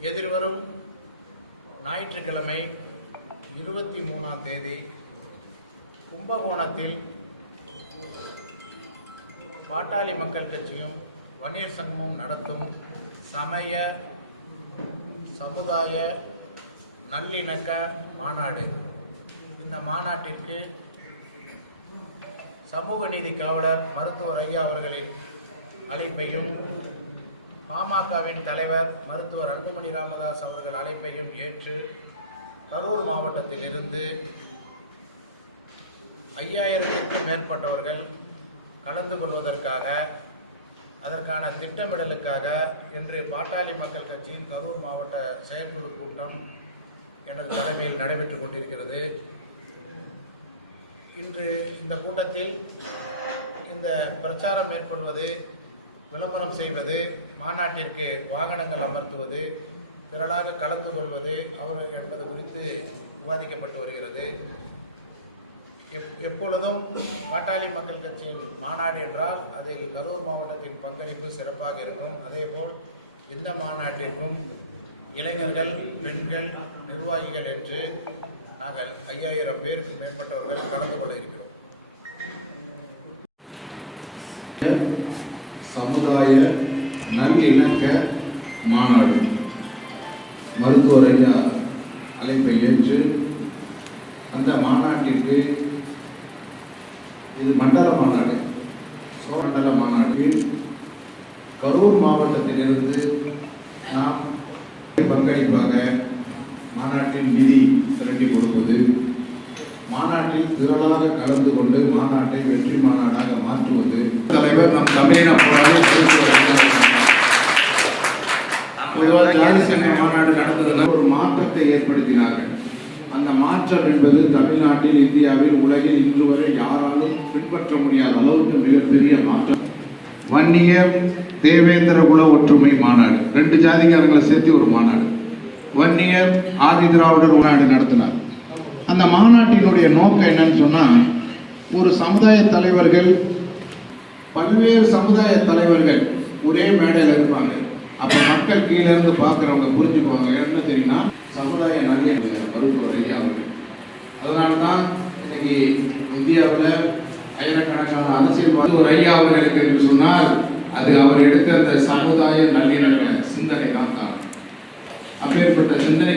எதிர்வரும் ஞாயிற்றுக்கிழமை இருபத்தி மூணாம் தேதி கும்பகோணத்தில் பாட்டாளி மக்கள் கட்சியும் வன்னியர் சங்கமும் நடத்தும் சமய சமுதாய நல்லிணக்க மாநாடு. இந்த மாநாட்டிற்கு சமூக நீதி காவலர் மருத்துவர் ஐயா அவர்களின் அழைப்பையும் பாமகவின் தலைவர் மருத்துவர் அன்புமணி ராமதாஸ் அவர்கள் அழைப்பையும் ஏற்று கரூர் மாவட்டத்திலிருந்து ஐயாயிரத்திற்கும் மேற்பட்டவர்கள் கலந்து கொள்வதற்காக அதற்கான திட்டமிடலுக்காக இன்று பாட்டாளி மக்கள் கட்சியின் கரூர் மாவட்ட செயற்குழு கூட்டம் எனது தலைமையில் நடைபெற்றுக் கொண்டிருக்கிறது. இன்று இந்த கூட்டத்தில் இந்த பிரச்சாரம் மேற்கொள்வது விளம்பரம் செய்வது மாநாட்டிற்கு வாகனங்கள் அமர்த்துவது திரளாக கலந்து கொள்வது அவர்கள் என்பது குறித்து விவாதிக்கப்பட்டு வருகிறது. எப்- எப்பொழுதும் பாட்டாளி மக்கள் கட்சியின் மாநாடு என்றால் அதில் கரூர் மாவட்டத்தின் பங்களிப்பு சிறப்பாக இருக்கும். அதேபோல் இந்த மாநாட்டிற்கும் இளைஞர்கள் பெண்கள் நிர்வாகிகள் என்று நாங்கள் ஐயாயிரம் பேருக்கு மேற்பட்டவர்கள் கலந்து கொள்ள இருக்கிறோம். சமுதாய நல்லிணக்க மாநாடு. மருத்துவர் ஐயா அழைப்பை ஏற்று அந்த மாநாட்டிற்கு இது மண்டல மாநாடு சோமண்டல மாநாடு. கரூர் மாவட்டத்திலிருந்து நாம் பங்களிப்பாக மாநாட்டின் நிதி திரட்டி கொடுப்பது மாநாட்டில் திரளாக கலந்து கொண்டு மாநாட்டை வெற்றி மாநாடாக மாற்றுவது தலைவர் நம் தமிழின பொதுவாக மாநாடு நடந்ததுனால் ஒரு மாற்றத்தை ஏற்படுத்தினார்கள். அந்த மாற்றம் என்பது தமிழ்நாட்டில் இந்தியாவில் உலகில் இன்று வரை யாராலும் பின்பற்ற முடியாத அளவுக்கு மிகப்பெரிய மாற்றம். வன்னிய தேவேந்திர குல ஒற்றுமை மாநாடு. ரெண்டு ஜாதிக்காரங்களை சேர்த்து ஒரு மாநாடு. வன்னியர் ஆதி திராவிடர் மாநாடு நடத்தினார். அந்த மாநாட்டினுடைய நோக்கம் என்னன்னு சொன்னால் ஒரு சமுதாய தலைவர்கள் பல்வேறு சமுதாய தலைவர்கள் ஒரே மேடையில் இருப்பாங்க. அப்போ மக்கள் கீழே இருந்து பார்க்குறவங்க புரிஞ்சுக்குவாங்க. என்ன தெரியும்னா சமுதாய நல்ல மருத்துவர் ஐயா அவர்கள் அதனால தான் இன்னைக்கு இந்தியாவில் ஆயிரக்கணக்கான அரசியல் ஒரு ஐயா அவர்களுக்கு என்று சொன்னால் அது அவர் எடுத்த அந்த சமுதாய நல்லிணக்க சிந்தனை தான். காரணம் அப்பேற்பட்ட சிந்தனை